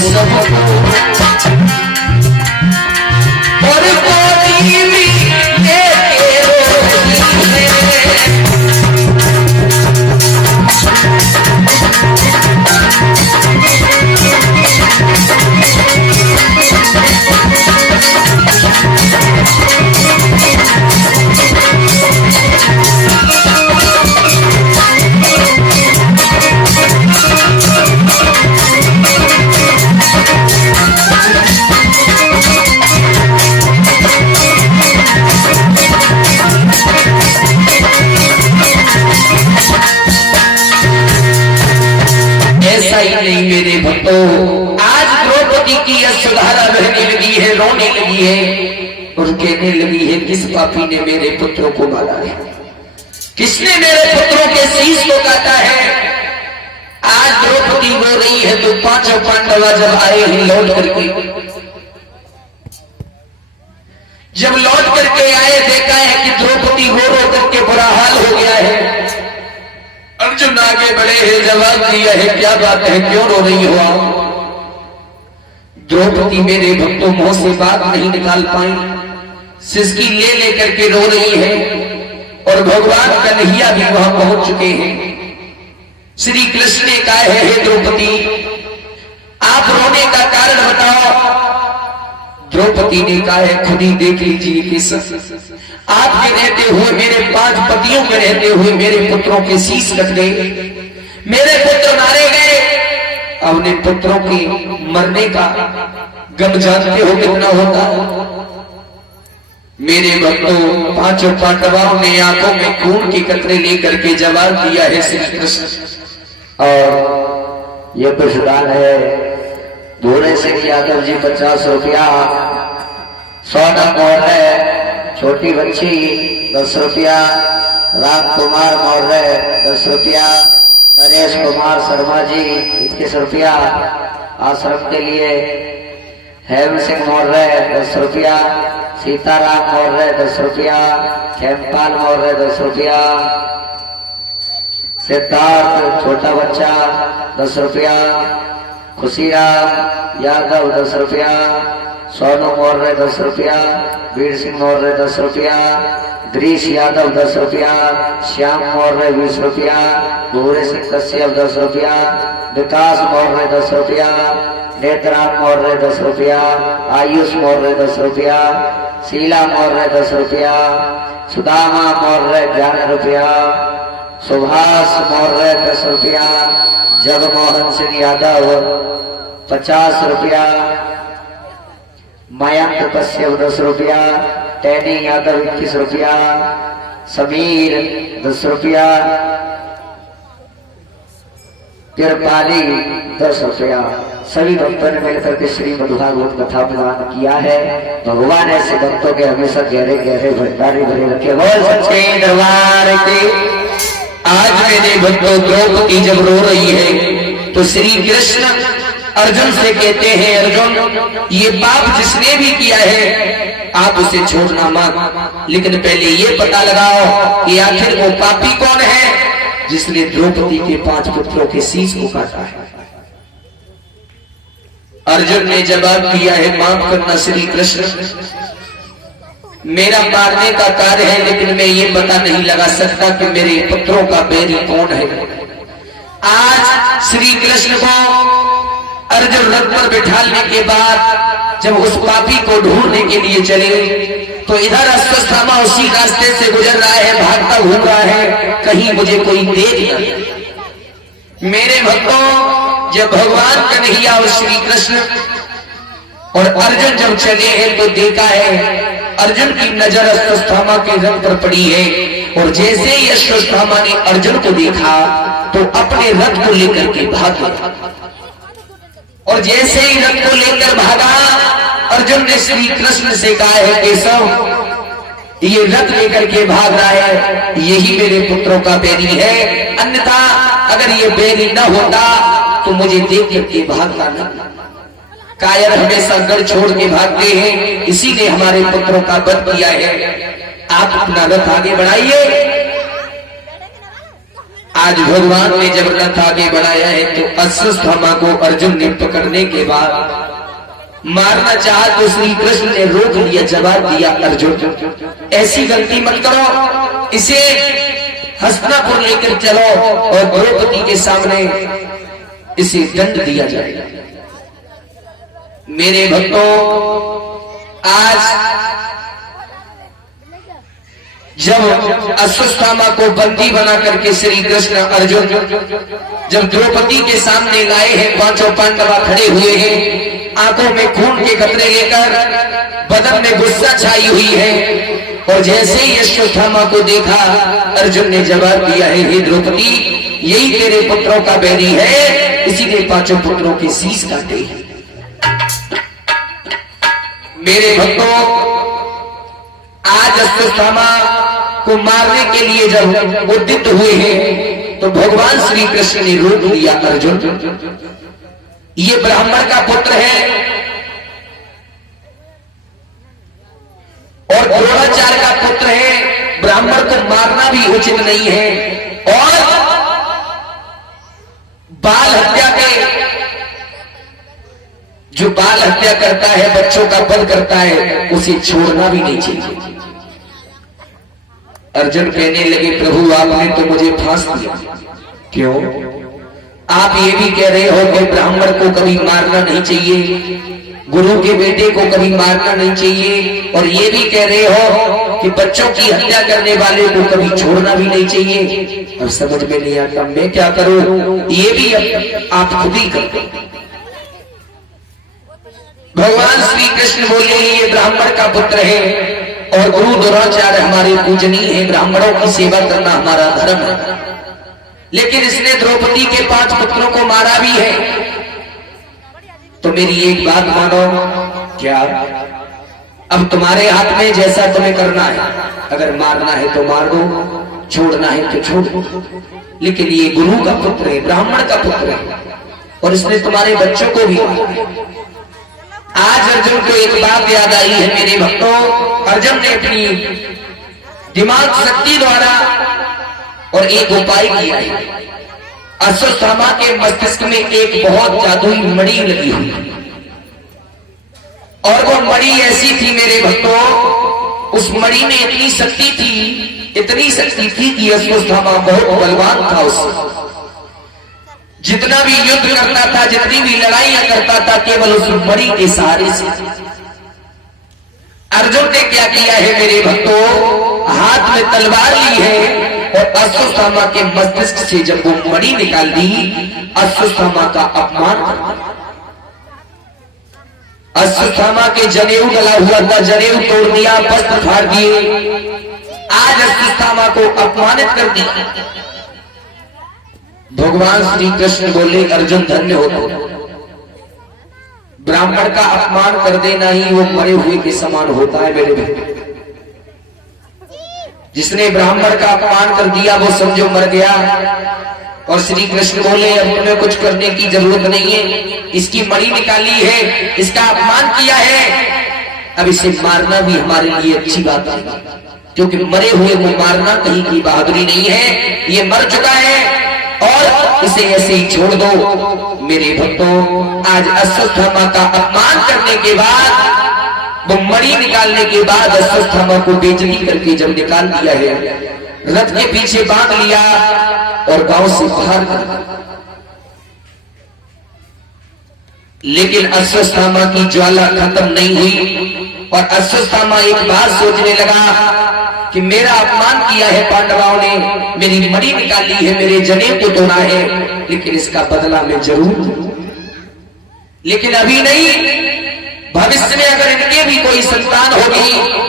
सबको और कोई भी लेके रोती है। ऐसा ही नहीं मेरे भक्तों, आज द्रौपदी की यह सुधारा रहने लगी है, रोने लगी है और कहने लगी है किस पापी ने मेरे पुत्रों को मारा है, किसने मेरे पुत्रों के शीश को काटा है। आज द्रौपदी रो रही है तो पांचों पांडव जब आए हैं लौट करके, जब लौट करके आए देखा है कि द्रौपदी रो करके बुरा हाल हो गया है। अर्जुन आगे बढ़े हैं, जवाब दिया है क्या बात है, क्यों रो रही हो आप। द्रौपदी मेरे भक्तों मुंह से बात नहीं निकाल पाई, सिसकी ले लेकर के रो रही है और भगवान कन्हैया भी वहां पहुंच चुके हैं। श्री कृष्ण ने कहा है हे द्रौपदी आप रोने का कारण बताओ। द्रौपदी ने कहा है खुद ही देख लीजिए कि आपके रहते हुए, मेरे 5 पतियों के रहते हुए मेरे पुत्रों के शीश कट गए, मेरे पुत्र मारे गए। अपने पुत्रों के मरने का गम जानते हो कितना होता। मेरे भक्तों पांचों पांडवों ने आंखों में खून के कतरे लेकर के जवाब दिया है श्री कृष्ण। और ये पुष्पदान है भोरे सिंह यादव जी 50 रुपया, सोना मौर्य छोटी बच्ची 10 रुपया, राम कुमार मौर्य 10 रुपया, नरेश कुमार शर्मा जी 21 रुपया, आश्रम के लिए हेम सिंह मौर्य 10 रुपया, सीताराम मौर्य 10 रुपया, खेमपाल मौर्य 10 रुपया, सिद्धार्थ छोटा बच्चा 10 रुपया, खुशीराम यादव 10 रुपया, सोनू मौर्य 10 रुपया, वीर सिंह मौर्य 10 रुपया, ग्रीश यादव 10 रुपया, श्याम मौर्य 20 रुपया, भूरे सिंह कश्यप 10 रुपया, विकास मौर्य 10 रुपया, नेत्राम मौर्य 10 रुपया, आयुष मौर्य 10 रुपया, शीला मौर्य 10 रुपया, सुदामा मौर्य 11 रुपया, सुभाष मौर्य 10 रुपया, जगमोहन सिंह यादव 50 रुपया, मयंक कश्यप 10 रुपया, टैनी यादव 21 रुपया, समीर 10 रुपया, तिरपाली 10 रुपया। सभी भक्तों ने मिलकर के श्री मधुभागवत कथा प्रदान किया है। भगवान ऐसे भक्तों के हमेशा गहरे गहरे भंडारे भरे रखे। बोल सच्चे दरबार के। आज मेरे भक्तों द्रौपदी जब रो रही है तो श्री कृष्ण अर्जुन से कहते हैं अर्जुन ये पाप जिसने भी किया है आप उसे छोड़ना मत, लेकिन पहले ये पता लगाओ कि आखिर वो पापी कौन है जिसने द्रौपदी के 5 पुत्रों के शीश को काटा है। अर्जुन ने जवाब दिया है माफ करना श्री कृष्ण, मेरा मारने का कार्य है लेकिन मैं ये पता नहीं लगा सकता कि मेरे पुत्रों का बैरी कौन है। आज श्री कृष्ण को अर्जुन रथ पर बिठाने के बाद जब उस पापी को ढूंढने के लिए चले तो इधर अश्वत्थामा उसी रास्ते से गुजर रहा है, भागता घूम रहा है, कहीं मुझे कोई देख न। मेरे भक्तों जब भगवान कन्हैया और श्री कृष्ण और अर्जुन जब चले हैं तो देखा है अर्जुन की नजर अश्वत्थामा के रथ पर पड़ी है और जैसे ही अश्वत्थामा ने अर्जुन को देखा तो अपने रथ को लेकर के भागा और जैसे ही रथ को लेकर भागा अर्जुन ने श्री कृष्ण से कहा है केशव ये रथ लेकर के भाग रहा है यही मेरे पुत्रों का बैरी है, अन्यथा अगर ये बैरी न होता तो मुझे देख करके भागता न। कायर हमेशा गढ़ छोड़ के भागते हैं, इसी ने हमारे पुत्रों का वध किया है। आप अपना रथ आगे बढ़ाइए, आज भगवान ने जब रथ आगे बढ़ाया है तो अश्वत्थामा को अर्जुन ने पकड़ने के बाद मारना चाहा तो श्री कृष्ण ने रोक लिया, जवाब दिया अर्जुन ऐसी गलती मत करो, इसे हस्तिनापुर लेकर चलो और द्रौपदी के सामने इसे दंड दिया जाएगा। मेरे भक्तों, आज जब अश्वत्थामा को बंदी बना करके श्री कृष्ण अर्जुन जब द्रौपदी के सामने लाए हैं, पांचों पांडवा खड़े हुए हैं, आंखों में खून के कतरे लेकर, बदन में गुस्सा छाई हुई है, और जैसे ही अश्वत्थामा को देखा अर्जुन ने जवाब दिया है, हे द्रौपदी यही तेरे पुत्रों का बैरी है, इसीलिए पांचों पुत्रों के शीश काटे। मेरे भक्तों, आज अश्वत्थामा को मारने के लिए जब उद्यत हुए हैं तो भगवान श्री कृष्ण ने रोक लिया, अर्जुन ये ब्राह्मण का पुत्र है और द्रोणाचार्य का पुत्र है, ब्राह्मण को मारना भी उचित नहीं है, और बाल हत्या के जो बाल हत्या करता है, बच्चों का वध करता है, उसे छोड़ना भी नहीं चाहिए। अर्जुन कहने लगे, प्रभु आपने तो मुझे फांस दिया, क्यों? आप ये भी कह रहे हो कि ब्राह्मण को कभी मारना नहीं चाहिए, गुरु के बेटे को कभी मारना नहीं चाहिए, और ये भी कह रहे हो कि बच्चों की हत्या करने वाले को कभी छोड़ना भी नहीं चाहिए। अब समझ में नहीं आता मैं क्या करूं, ये भी आप खुद ही करो। भगवान श्री कृष्ण बोले, ये ब्राह्मण का पुत्र है और गुरु द्रोणाचार्य हमारे पूजनीय है, ब्राह्मणों की सेवा करना हमारा धर्म है, लेकिन इसने द्रौपदी के 5 पुत्रों को मारा भी है, तो मेरी एक बात मानो, क्या अब तुम्हारे हाथ में जैसा तुम्हें करना है, अगर मारना है तो मार दो, छोड़ना है तो छोड़ दो, लेकिन ये गुरु का पुत्र है, ब्राह्मण का पुत्र है, और इसने तुम्हारे बच्चों को भी मारा। आज अर्जुन को एक बात याद आई है मेरे भक्तों, अर्जुन ने अपनी दिमाग शक्ति द्वारा और एक उपाय किया है। अश्वत्थामा के मस्तिष्क में एक बहुत जादुई मणि लगी हुई, और वो मणि ऐसी थी मेरे भक्तों, उस मणि में इतनी शक्ति थी कि अश्वत्थामा बहुत बलवान था। उससे जितना भी युद्ध करता था, जितनी भी लड़ाइयां करता था, केवल उस मणि के सहारे से। अर्जुन ने क्या किया है मेरे भक्तों, हाथ में तलवार ली है और अश्वत्थामा के मस्तिष्क से जब वो मणि निकाल दी, अश्वत्थामा का अपमान, अश्वत्थामा के जनेऊ गला हुआ था, जनेऊ तोड़ दिया, वस्त्र फाड़ दिए, आज अश्वत्थामा को अपमानित कर दिया। भगवान श्री कृष्ण बोले, अर्जुन धन्य हो, ब्राह्मण का अपमान कर देना ही वो मरे हुए के समान होता है मेरे भाई। जिसने ब्राह्मण का अपमान कर दिया वो समझो मर गया। और श्री कृष्ण बोले, अब तुम्हें कुछ करने की जरूरत नहीं है, इसकी मणि निकाली है, इसका अपमान किया है, अब इसे मारना भी हमारे लिए अच्छी बात है, क्योंकि मरे हुए को मारना कहीं की बहादुरी नहीं है, ये मर चुका है और इसे ऐसे ही छोड़ दो। मेरे भक्तों, आज अश्वत्थामा का अपमान करने के बाद, वो मणि निकालने के बाद अश्वत्थामा को बेइज्जती करके जब निकाल दिया है, रथ के पीछे बांध लिया और गांव से बाहर कर दिया। लेकिन अश्वत्थामा की ज्वाला खत्म नहीं हुई और अश्वत्थामा एक बात सोचने लगा कि मेरा अपमान किया है पांडवों ने, मेरी मणि निकाली है, मेरे जनेऊ को तोड़ा है, लेकिन इसका बदला मैं जरूर दूं। लेकिन अभी नहीं, भविष्य में अगर इनके भी कोई संतान होगी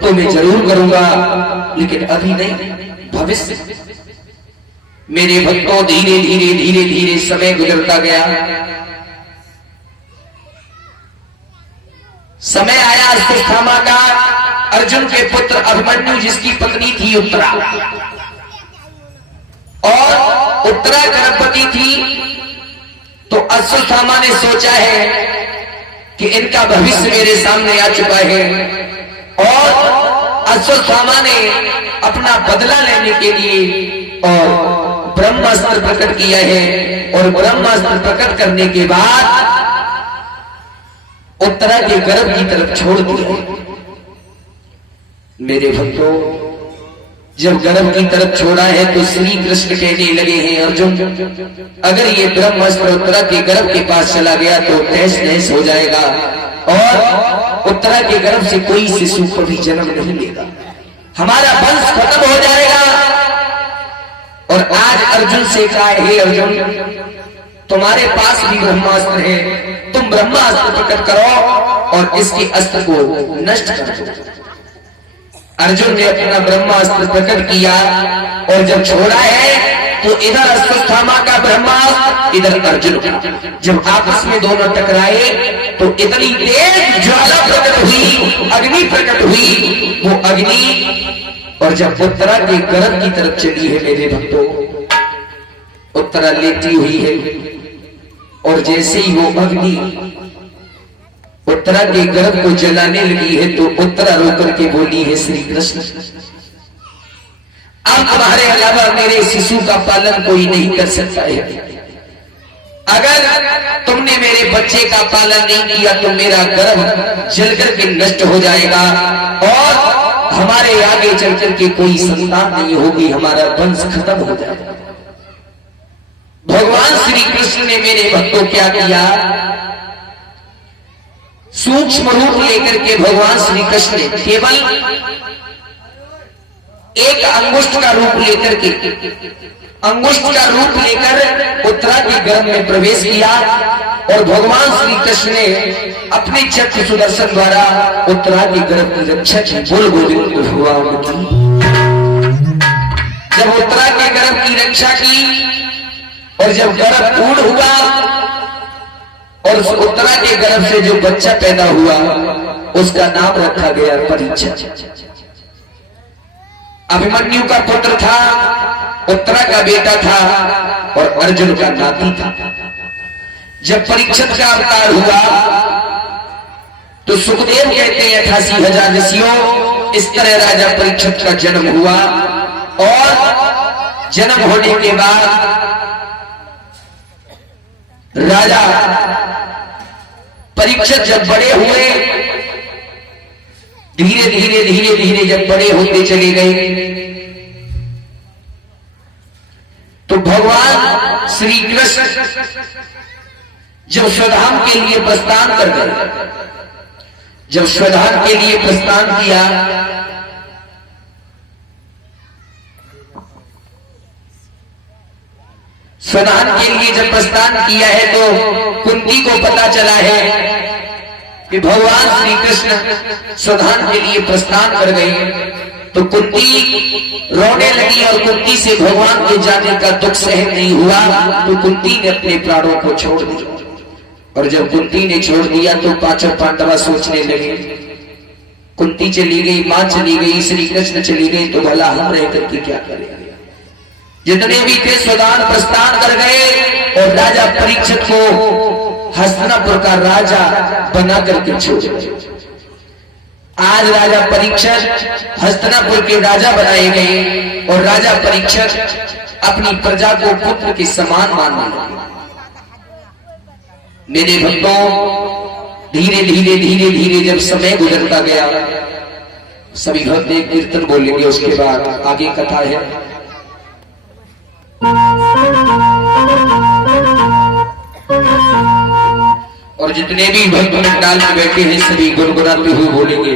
तो मैं जरूर करूंगा, लेकिन अभी नहीं, भविष्य। मेरे भक्तों, धीरे धीरे धीरे धीरे समय गुजरता गया। समय आया अश्वत्थामा का, अर्जुन के पुत्र अभिमन्यु जिसकी पत्नी थी उत्तरा, और उत्तरा गर्भवती थी, तो अश्वत्थामा ने सोचा है कि इनका भविष्य मेरे सामने आ चुका है, और अश्वत्थामा ने अपना बदला लेने के लिए और ब्रह्मास्त्र प्रकट किया है। और ब्रह्मास्त्र प्रकट करने के बाद उत्तरा के गर्भ की तरफ छोड़ दिया है। मेरे भक्तों, जब गर्भ की तरफ छोड़ा है तो श्री कृष्ण कहने लगे हैं, अर्जुन अगर ये ब्रह्मास्त्र उत्तरा के गर्भ के पास चला गया तो तहस नहस हो जाएगा और उत्तरा के गर्भ से कोई शिशु कभी जन्म नहीं लेगा, हमारा वंश खत्म हो जाएगा। और आज अर्जुन से कहा, हे अर्जुन तुम्हारे पास भी ब्रह्मास्त्र है, तुम ब्रह्मास्त्र प्रकट करो और इसके अस्त्र को नष्ट कर दो। अर्जुन ने अपना ब्रह्मास्त्र प्रकट किया और जब छोड़ा है तो इधर अश्वत्थामा का ब्रह्मास्त्र, इधर अर्जुन का, जब आपस में दोनों टकराए तो इतनी तेज ज्वाला प्रकट हुई, अग्नि प्रकट हुई। वो अग्नि और जब उत्तरा के गर्भ की तरफ चली है मेरे भक्तों, उत्तरा लेटी हुई है और जैसे ही वो अग्नि उत्तरा के गर्भ को जलाने लगी है तो उत्तरा रोकर के बोली है, श्री कृष्ण अब तुम्हारे अलावा मेरे शिशु का पालन कोई नहीं कर सकता है। अगर तुमने मेरे बच्चे का पालन नहीं किया तो मेरा गर्भ जलकर के नष्ट हो जाएगा और हमारे आगे चलकर के कोई संतान नहीं होगी, हमारा वंश खत्म हो जाएगा। भगवान श्री कृष्ण ने मेरे भक्तों क्या किया, सूक्ष्म रूप लेकर के भगवान श्री कृष्ण ने केवल एक अंगुष्ठ का रूप लेकर के, अंगुष्ठ का रूप लेकर उत्तरा के गर्भ में प्रवेश किया और भगवान श्री कृष्ण ने अपने चक्र सुदर्शन द्वारा उत्तरा के गर्भ की रक्षा की। बोल गोविंद भगवान की। जब उत्तरा के गर्भ की रक्षा की और जब गर्भ पूर्ण हुआ और उस उत्तरा के गर्भ से जो बच्चा पैदा हुआ उसका नाम रखा गया परीक्षित। अभिमन्यु का पुत्र था, उत्तरा का बेटा था और अर्जुन का नाती था। जब परीक्षित का अवतार हुआ तो सुखदेव कहते हैं 88,000 ऋषियों, इस तरह राजा परीक्षित का जन्म हुआ। और जन्म होने के बाद राजा परीक्षित जब बड़े हुए, धीरे धीरे धीरे धीरे जब बड़े होते चले गए तो भगवान श्री कृष्ण जब स्वधाम के लिए प्रस्थान कर गए, जब स्वधाम के लिए प्रस्थान किया स्वधान के लिए जब प्रस्थान किया है तो कुंती को पता चला है कि भगवान श्री कृष्ण स्वधान के लिए प्रस्थान कर गए। तो कुंती रोने लगी और कुंती से भगवान के जाने का दुख सहन नहीं हुआ तो कुंती ने अपने प्राणों को छोड़ दिया। और जब कुंती ने छोड़ दिया तो पांचों पांडव सोचने लगे, कुंती चली गई, मां चली गई, श्री कृष्ण चली गई तो भला हम रह करके क्या करेंगे। जितने भी थे स्वधान प्रस्थान कर गए और राजा परीक्षित को हस्तिनापुर का राजा बना करके छोड़ गए। आज राजा परीक्षित हस्तिनापुर के राजा बनाए गए और राजा परीक्षित अपनी प्रजा को पुत्र के समान मानने लगे। मेरे भक्तों, धीरे धीरे धीरे धीरे जब समय गुजरता गया, सभी भक्त एक कीर्तन बोलेंगे, उसके बाद आगे कथा है। और जितने भी भक्त पंडाल में बैठे हैं सभी गुनगुनाते हुए बोलेंगे,